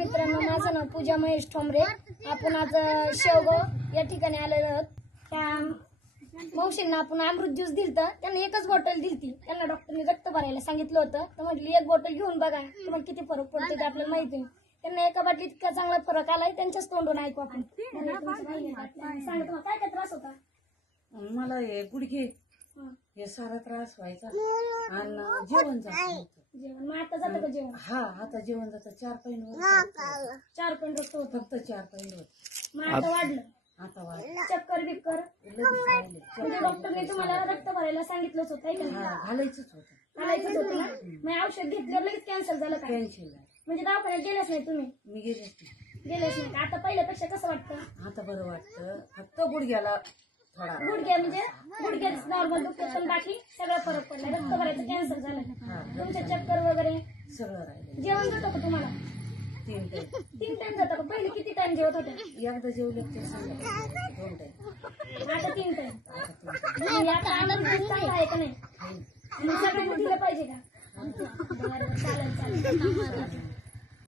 नमस्कार मित्रांनो, माझं नाव पूजा महेश ठोंबरे. आपण आज शेवगाव या ठिकाणी आलेलो आहोत. त्या मावशींना आपण अमृत ज्यूस दिलतं. त्यांना एकच बॉटल दिलती. त्यांना डॉक्टरने रक्त भरायला सांगितलं होतं. तर म्हटली एक बॉटल घेऊन बघा, तुम्हाला किती फरक पडतो ते आपल्याला माहिती आहे. त्यांना एका बाटलीत इतका चांगला फरक आलाय. त्यांच्याच तोंडून ऐकू आपण. सांगा तुम्हाला काय काय त्रास होता? मला हे गुडघे हे सारा त्रास व्हायचा आणि जेवण जात जेवण मग आता जातं का जेवण? हा आता जेवण जातं 4 पॉईंट 4 पॉईंट होतं. फक्त 4 पॉईंट होत. मग आता वाढलं. आता वाढ चक्कर बिक्कर म्हणजे डॉक्टरने तुम्हाला रक्त भरायला सांगितलंच होतं का? घालायचंच होतं. घालायचंच होतं ना. मग औषध घेतल्यावर लगेच कॅन्सल झालं का? टेन्शन नाही. म्हणजे दवाखान्यात गेलेच नाही तुम्ही? मी गेलेच नाही. गेलेच नाही का? आता पहिल्यापेक्षा कसं वाटतं? आता बरं वाटतं. फक्त गुडघ्याला थोडा गुडघे म्हणजे गुडघ्याच नॉर्मल दुखत, पण बाकी सगळा फरक पडला. रक्त भरायचं कॅन्सल झालं. तुमचे चक्कर वगैरे सगळं राहिलं. जेवण जातं का तुम्हाला? 3 टाइम 3 टाइम जातं का? पहिले किती टाइम जेवत होते? एकदा जेवले ते संध्याकाळी 2 टाइम. आता 3 टाइम. आता आनंद चांगला आहे का नाही? सगळ्यांनी दिलं पाहिजे का? बरं, चालेल चालेल.